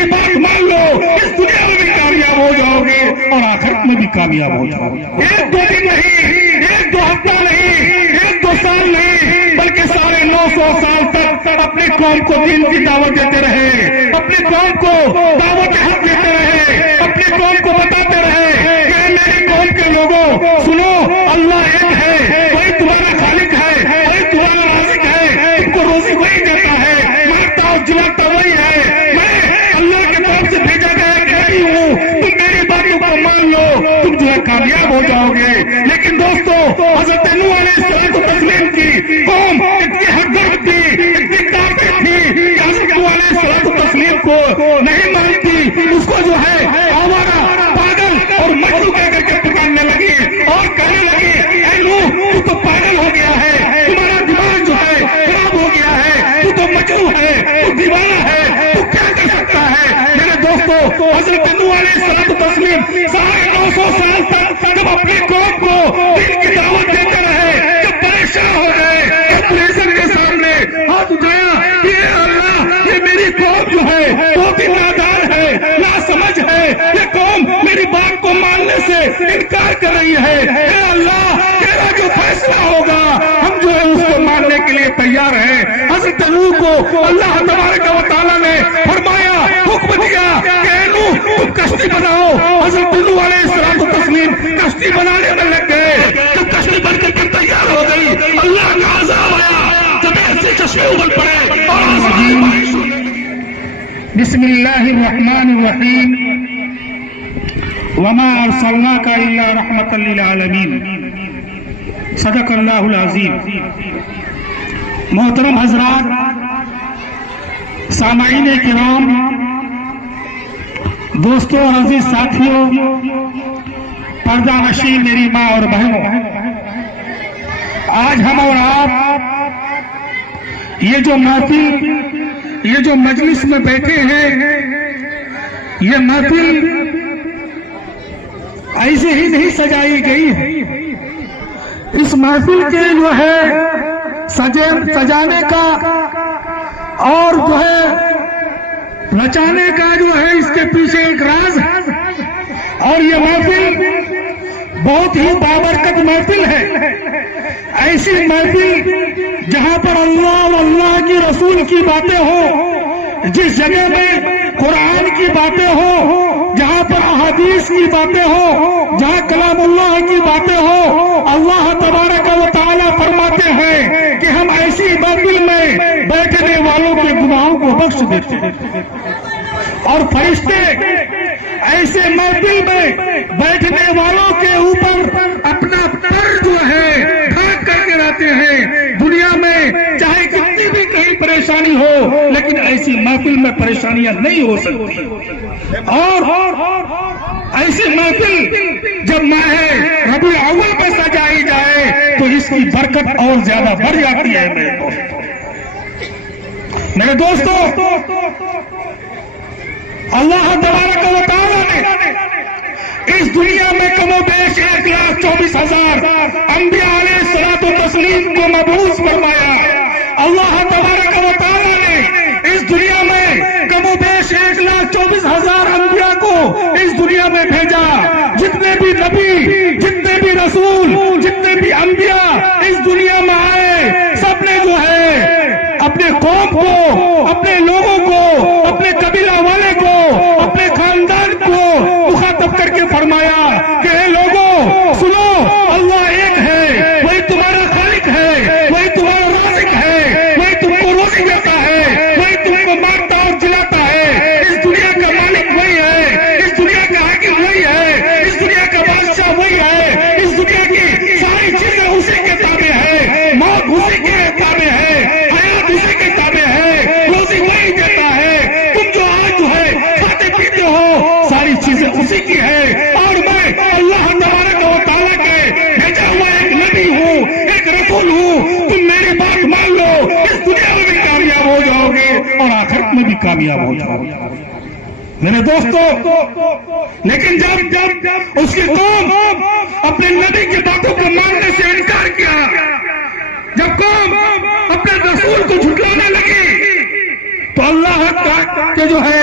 میری بات مان لو، اس دنیا میں بھی کامیاب ہو جاؤ گے اور آخرت میں بھی کامیاب ہو جاؤ گے۔ ایک دو دن نہیں، ایک دو ہفتہ نہیں، ایک دو سال نہیں، بلکہ سارے 900 سال تک اپنی قوم کو دین کی دعوت دیتے رہے، اپنی قوم کو دعوت حق دیتے رہے، اپنی قوم کو بتاتے رہے کہ میری قوم کے لوگوں سنو، اللہ ایک ہے، وہی تمہارا خالق ہے، وہی تمہارا رازق ہے، تم کو روزی وہی دیتا ہے، مارتا اور جلاتا وہی ہے، میں اللہ کی طرف سے بھیجا گیا ایک نبی ہوں، تم میری باتوں کو مان لو، تم جو ہے کامیاب ہو جاؤ گے۔ لیکن دوستو، حضرت نوح علیہ السلام و تسلیم کی قوم اتنی حقارت تھی، اتنی کافر تھی کہ حضرت نوح علیہ السلام و تسلیم کو نہیں مانتی، اس کو جو ہے آوارہ، پاگل اور مجنون کہہ کر کے پکارنے لگی اور کہنے لگی، اے نوح تو پاگل ہو گیا ہے، تمہارا دماغ جو ہے خراب ہو گیا ہے، تو مجنون ہے، تو دیوانہ ہے، تو کیا کر سکتا ہے؟ میرے دوستو، حضرت نوح علیہ السلام و تسلیم 950 سال تک جب اپنی قوم کو دین کی دعوت دیتے رہے، جب پریشان ہو گئے، اپریشن کے سامنے ہاتھ اٹھایا کہ اے اللہ، یہ میری قوم جو ہے وہ بھی نادان ہے، ناسمجھ ہے، یہ قوم میری بات کو ماننے سے انکار کر رہی ہے، اے اللہ تیرا جو فیصلہ ہوگا ہم جو ہے اس کو ماننے کے لیے تیار ہیں۔ حضرت نوح کو اللہ تبارک و تعالیٰ نے فرمایا، حکم دیا کہ اے نوح تم کشتی بناؤ۔ حضرت نوح علیہ السلام و تسلیم کشتی بنانے میں لگ گئے، جب کشتی بن کر تیار ہو گئی، اللہ کا عذاب آیا، جب ایسی کشتی ابل پڑے اور بسم اللہ الرحمن الرحیم، وما ارسلناک الا رحمۃ للعالمین، صدق اللہ العظیم۔ محترم حضرات، سامعین کرام، دوستوں اور عزیز ساتھیوں، پردہ نشین میری ماں اور بہنوں، آج ہم اور آپ یہ جو محفل، یہ جو مجلس میں بیٹھے ہیں، یہ محفل ایسے ہی نہیں سجائی گئی ہے، اس محفل کے جو ہے سجانے کا اور جو ہے رچانے کا جو ہے اس کے پیچھے ایک راز ہے، اور یہ محفل بہت ہی بابرکت محفل ہے، ایسی محفل جہاں پر اللہ اور اللہ کی رسول کی باتیں ہوں، جس جگہ میں قرآن کی باتیں ہوں، جہاں پر احادیث کی باتیں ہوں، جہاں کلام اللہ کی باتیں ہوں، اللہ تبارک و تعالیٰ فرماتے ہیں کہ ہم ایسی محفل میں بیٹھنے والوں کے گناہوں کو بخش دیتے ہیں، اور فرشتے ایسے محفل میں بیٹھنے والوں کے اوپر اپنا پر جو ہے ڈھانک کر کے رہتے ہیں۔ دنیا میں چاہے کتنی بھی کہیں پریشانی ہو، لیکن ایسی محفل میں پریشانیاں نہیں ہو سکتی، اور ایسی محفل جب ماہ ربیع الاول میں سجائی جائے تو اس کی برکت اور زیادہ بڑھ جاتی ہے۔ میرے دوستو، اللہ تبارک و تعالیٰ نے اس دنیا میں کم و بیش 1,24,000 انبیاء علیہ الصلوۃ والتسلیم کو مبعوث فرمایا۔ اللہ تبارک و تعالیٰ نے اس دنیا میں کم و بیش 1,24,000 انبیاء کو اس دنیا میں بھیجا۔ جتنے بھی نبی، جتنے بھی رسول، جتنے بھی انبیاء اس دنیا میں آئے، سب نے جو ہے اپنے قوم کو، اپنے لوگوں کو، اپنے قبیلہ والے کو، اپنے خاندان کو مخاطب کر کے فرمایا کہ اے لوگوں سنو، اللہ ایک ہے، وہی تمہارا خالق ہے، وہی تمہارا رازق ہے، وہی تم کو روزی دیتا ہے، وہی تم کو مارتا اور جلاتا ہے، اس دنیا کا مالک وہی ہے، اس دنیا کا حاکم وہی ہے، اس دنیا کا بادشاہ وہی ہے، اس دنیا کی ساری چیزیں اسی کے تابع ہے، موت اسی کے تابع ہے، اسی کے تابع ہے، روزی وہی دیتا ہے، تم جو آج جو ہے کھاتے پیتے ہو ساری چیزیں اسی کی ہے، اور میں اللہ تبارک و تعالیٰ کے بھیجا ہوا ایک نبی ہوں، ایک رسول ہوں، تم میری بات مان لو، اس دنیا میں بھی کامیاب ہو جاؤ گے اور آخرت میں بھی کامیاب ہو جاؤ گے۔ میرے دوستو، لیکن جب اس کی قوم اپنے نبی کی باتوں کو ماننے سے انکار کیا، جب قوم اپنے رسول کو جھٹلانے لگی، تو اللہ کے جو ہے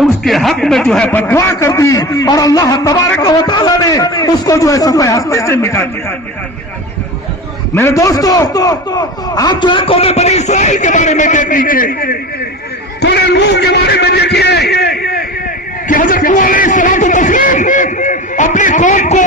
اس کے حق میں جو ہے بددعا کر دی اور اللہ تبارک و تعالیٰ نے اس کو جو ہے صفحہ ہستی سے مٹا دیا۔ میرے دوستو، آپ جو ہے قوم بنی اسرائیل کے بارے میں دیکھ لیجیے، قوم نوح کے بارے میں دیکھیے کہ حضرت نوح علیہ السلام تسلیم اپنی قوم کو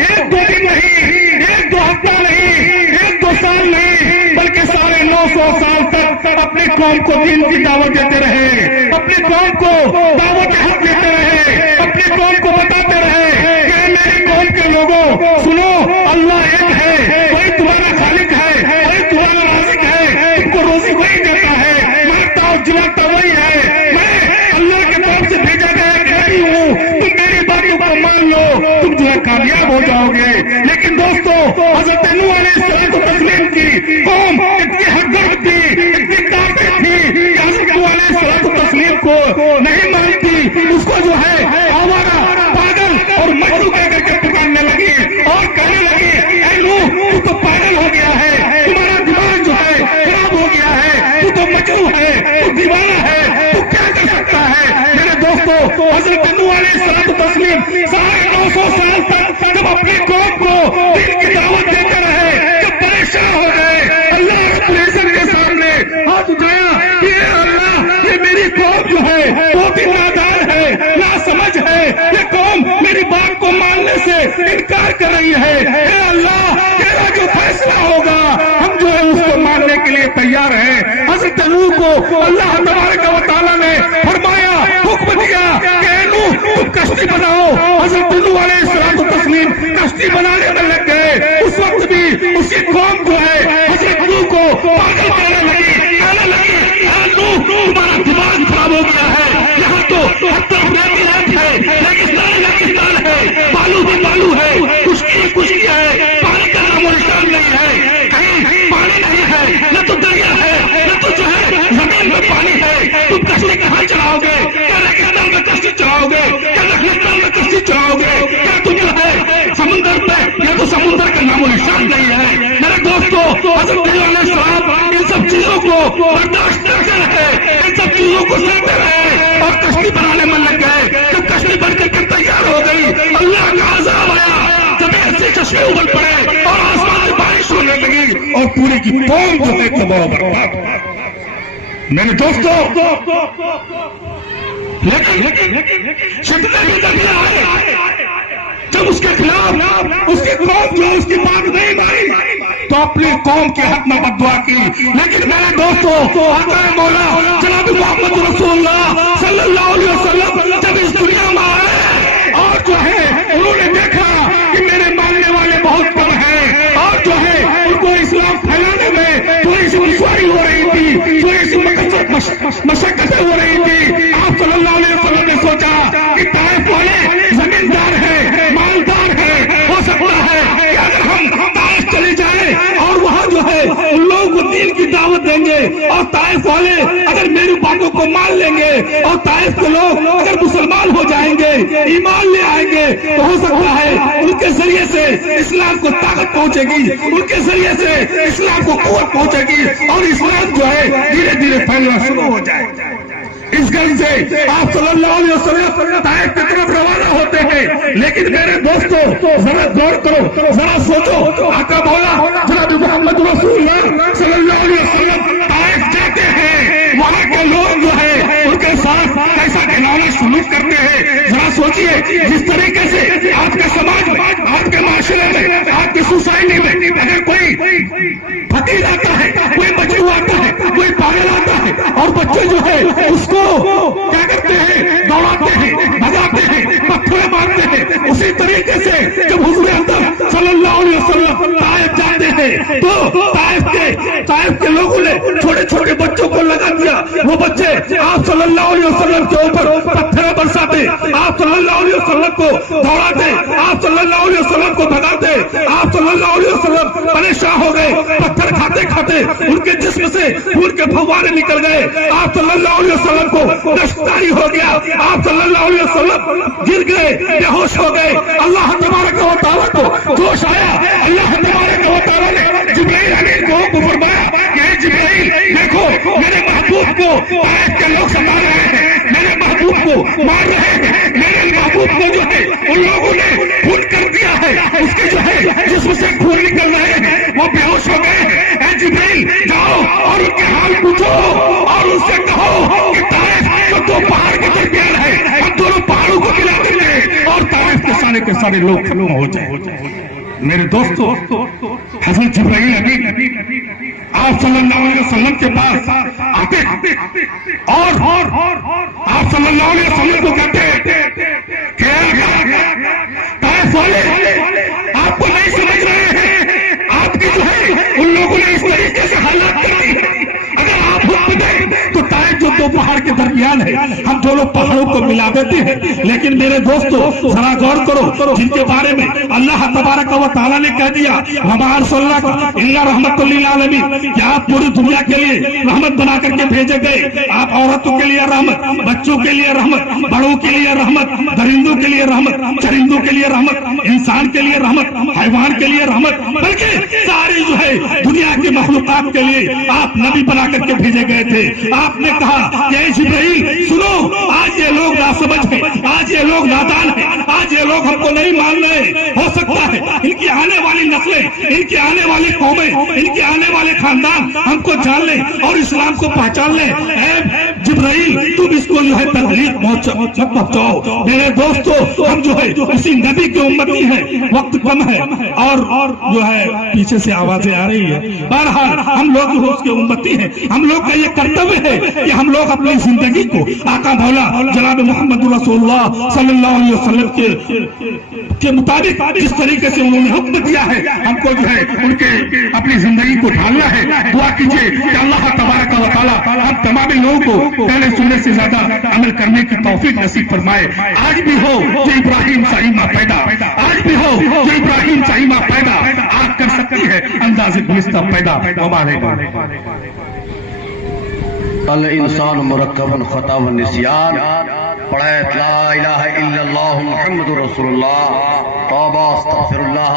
ایک دو دن نہیں، ایک دو ہفتہ نہیں، ایک دو سال نہیں، بلکہ سارے 900 سال تک اپنی قوم کو دین کی دعوت دیتے رہے، اپنی قوم کو دعوت حق دیتے رہے، اپنی قوم کو بتاتے رہے کہ میری قوم کے لوگوں سنو، اللہ ایک ہے، کوئی تمہارا خالق ہے، کوئی تمہارا رازق ہے، تم کو روزی وہی دیتا ہے، مارتا اور جلاتا وہی ہے، میں اللہ کے طرف سے بھیجا گیا نبی ہوں، تم میری باتوں کو مان لو، تم جو ہے کامیاب ہو جاؤ گے۔ لیکن دوستو، حضرت نوح علیہ السلام تسلیم کی قوم اتنی حقدار تھی، اتنی کافر تھی کہ حضرت نوح علیہ السلام تسلیم کو نہیں مانتی، اس کو جو ہے آوارہ، پاگل اور مجنون کہہ کر کے پکارنے لگی اور کہنے لگی، اے نوح تو پاگل ہو گیا ہے، تمہارا دماغ جو ہے خراب ہو گیا ہے، تو مجنون ہے، تو دیوانہ ہے، تو کیا کر سکتا ہے؟ میرے دوستو، حضرت نوح علیہ السلام تسلیم 950 سال تک جب اپنی قوم کو دین کی دعوت دیتے رہے، جب پریشان ہو گئے، اللہ رب العزت کے سامنے ہاتھ اٹھایا کہ اے اللہ، یہ میری قوم جو ہے بہت ہی نادان ہے، ناسمجھ ہے، یہ قوم میری بات کو ماننے سے انکار کر رہی ہے، اے اللہ تیرا جو فیصلہ ہوگا ہم جو ہے اس کو ماننے کے لیے تیار ہیں۔ حضرت نوح کو اللہ تبارک و تعالیٰ نے فرمایا، حکم دیا کہ اے نوح تم کشتی بناؤ۔ حضرت نوح علیہ السلام تسلیم کشتی بنانے میں لگ گئے، اس وقت بھی اس کی قوم جو ہے حضرت نوح کو پاگل کہنے لگی، کہنے لگی اے نوح تمہارا دماغ خراب ہو گیا ہے، یہاں تو ریت ہے، ریگستان ہے، بالو بھی بالو ہے، خشکی ہے، پانی کا نام و نشان نہیں ہے، کہیں پانی نہیں ہے، نہ تو دریا ہے، نہ تو جو ہے زمین میں پانی ہے، تم کشتی کہاں چلاؤ گے؟ کیا ریگستان میں کشتی چلاؤ گے؟ کیا ریگستان میں کشتی چلاؤ گے؟ کیا تم جو ہے سمندر پہ یا تو سمندر کا نام و نشان نہیں ہے؟ میرے دوستو، حضرت نوح علیہ السلام ان سب چیزوں کو برداشت کرتے رہے، ان سب چیزوں کو سہتے رہے اور کشتی بنانے میں لگ گئے۔ جب کشتی بن کر تیار ہو گئی، اللہ کا عذاب آیا، زمین سے چشمے ابل پڑے اور آسمان سے بارش ہونے لگی اور پوری کی قوم جو ہے تباہ و برباد۔ میرے دوستو، لیکن شدت بھی آئے جب اس کے خلاف اس کی قوم جو اس کی بات نہیں مانی تو اپنی قوم کے حق میں بددعا کی۔ لیکن میرے دوستو، آقا مولا جناب محمد رسول اللہ صلی اللہ علیہ وسلم جب اس دنیا میں آئے اور جو ہے انہوں نے دیکھا کہ میرے ماننے والے بہت کم ہیں اور جو ہے ان کو اسلام پھیلانے میں تھوڑی سی دشواری ہو رہی تھی، تھوڑی سی مشقتیں ہو رہی تھی، آپ صلی اللہ علیہ وسلم نے سوچا کہ طائف والے زمیندار ہیں، مالدار ہیں، ہو سکتا ہے کہ اگر ہم طائف چلے جائیں اور وہاں جو ہے ان لوگوں کو دین کی دعوت دیں گے اور طائف والے اگر میری باتوں کو مان لیں گے اور طائف کے لوگ اگر مسلمان ہو جائیں گے، ایمان لے آئیں گے تو ہو سکتا ہے ان کے ذریعے سے اسلام کو طاقت پہنچے گی، ان کے ذریعے سے اسلام کو قوت پہنچے گی اور اسلام جو ہے دھیرے دھیرے پھیلنا شروع ہو جائے۔ اس غرض سے آپ صلی اللہ علیہ وسلم طائف کی طرف روانہ ہوتے ہیں۔ لیکن میرے دوستو، ذرا غور کرو، ذرا سوچو، آقا مولا جناب محمد رسول اللہ صلی اللہ علیہ وسلم طائف جاتے ہیں، وہاں کے لوگ جو ہے ان کے ساتھ کیسا گھناؤنا سلوک کرتے ہیں۔ ذرا سوچئے، جس طریقے سے آپ کے سماج میں، آپ کے معاشرے میں، آپ کی سوسائٹی میں اگر کوئی فقیر آتا ہے، کوئی مجنون آتا ہے، کوئی پاگل آتا ہے اور بچے جو ہے اس کو کیا کرتے ہیں، دوڑاتے ہیں، بھگاتے ہیں، پتھر مارتے ہیں، اسی طریقے سے جب حضور اکرم صلی اللہ علیہ وسلم طائف جاتے ہیں تو طائف کے لوگوں نے چھوٹے چھوٹے بچوں کو لگا دیا، وہ بچے آپ صلی اللہ علیہ وسلم کے اوپر پتھر برساتے، آپ صلی اللہ علیہ وسلم کو دوڑاتے، آپ صلی اللہ علیہ وسلم کو بھگاتے، آپ صلی اللہ علیہ وسلم پریشان ہو گئے، پتھر کھاتے کھاتے ان کے جسم سے خون کے پھوارے نکل گئے، آپ صلی اللہ علیہ وسلم کو دستکاری ہو گیا، آپ صلی اللہ علیہ وسلم گر گئے، بے ہوش ہو گئے۔ اللہ تبارک و تعالیٰ کو جوش آیا، اللہ تبارک و تعالیٰ نے جبرائیل امین کو فرمایا کہ اے جبرائیل دیکھو میرے محبوب کو طائف کے لوگ ستا رہے ہیں، میرے محبوب کو مار رہے ہیں، میرے محبوب کو جو ہے ان لوگوں نے خون کر دیا ہے، اس کے جو ہے جسم سے خون نکل رہے ہیں، وہ بے ہوش ہو گئے ہیں۔ اے جبریل جاؤ اور ان کے حال پوچھو اور ان سے کہو کہ طائف جو دو پہاڑ کے درمیان ہے، ہم دونوں پہاڑوں کو ملا دیں گے اور طائف کے سارے لوگ ختم ہو جائیں۔ میرے دوستو، حضرت جبرائیل امین آپ صلی اللہ علیہ وسلم کے پاس آتے اور آپ صلی اللہ علیہ وسلم کو کہتے کہ طائف والے آپ کو نہیں سمجھ رہے ہیں، آپ کی جو ہے ان لوگوں نے اس طریقے سے حالات کر دی ہے، اگر آپ حکم دیں تو طائف جو دو پہاڑ کے درمیان ہے ہم دونوں پہاڑوں کو ملا دیتے ہیں۔ لیکن میرے دوستو ذرا غور کرو، جن کے بارے میں اللہ تبارک و تعالیٰ نے کہہ دیا وما ارسلناک الا رحمۃ للعالمین، کہ آپ پوری دنیا کے لیے رحمت بنا کر کے بھیجے گئے، آپ عورتوں کے لیے رحمت، بچوں کے لیے رحمت، بڑوں کے لیے رحمت، درندوں کے لیے رحمت، چرندوں کے لیے رحمت، انسان کے لیے رحمت، حیوان کے لیے رحمت، بلکہ ساری جو ہے دنیا کی مخلوقات کے لیے آپ نبی بنا کر کے بھیجے گئے تھے۔ آپ نے کہا کہ اے جبرائیل سنو، آج یہ لوگ ناسمجھ ہیں، آج یہ لوگ نادان ہیں، آج یہ لوگ ہم کو نہیں مان رہے، ہو سکتا ہے ان کی آنے والی نسلیں، ان کی آنے والی قومیں، ان کے آنے والے خاندان ہم کو جان لیں اور اسلام کو پہچان لیں۔ اے جبرائیل تم اس کو جو ہے تکلیف پہنچاؤ۔ میرے دوستو ہم جو ہے اسی نبی کے امتی ہیں، وقت کم ہے اور جو ہے پیچھے سے آوازیں آ رہی ہے، بہرحال ہم لوگ جو اس کے امتی ہیں، ہم لوگ کا یہ کرتویہ ہے کہ ہم لوگ اپنی زندگی کو آقا مولا جناب محمد رسول اللہ صلی اللہ علیہ وسلم کے مطابق جس طریقے سے انہوں نے حکم دیا ہے ہم کو جو ہے ان کے اپنی زندگی کو ڈھالنا ہے۔ دعا کیجئے کہ اللہ تبارک و تعالیٰ ہم تمام لوگوں کو پہلے سننے سے زیادہ عمل کرنے کی توفیق نصیب فرمائے۔ آج بھی ہو جو ابراہیم سے ایماں پیدا، آج بھی ہو جو ابراہیم سے ایماں پیدا، آج کر سکتی ہے انداز گلستہ پیدا۔ الانسان مرکب خطا و نسیان، پڑھے لا الہ الا اللہ محمد رسول اللہ، توبہ استغفر اللہ۔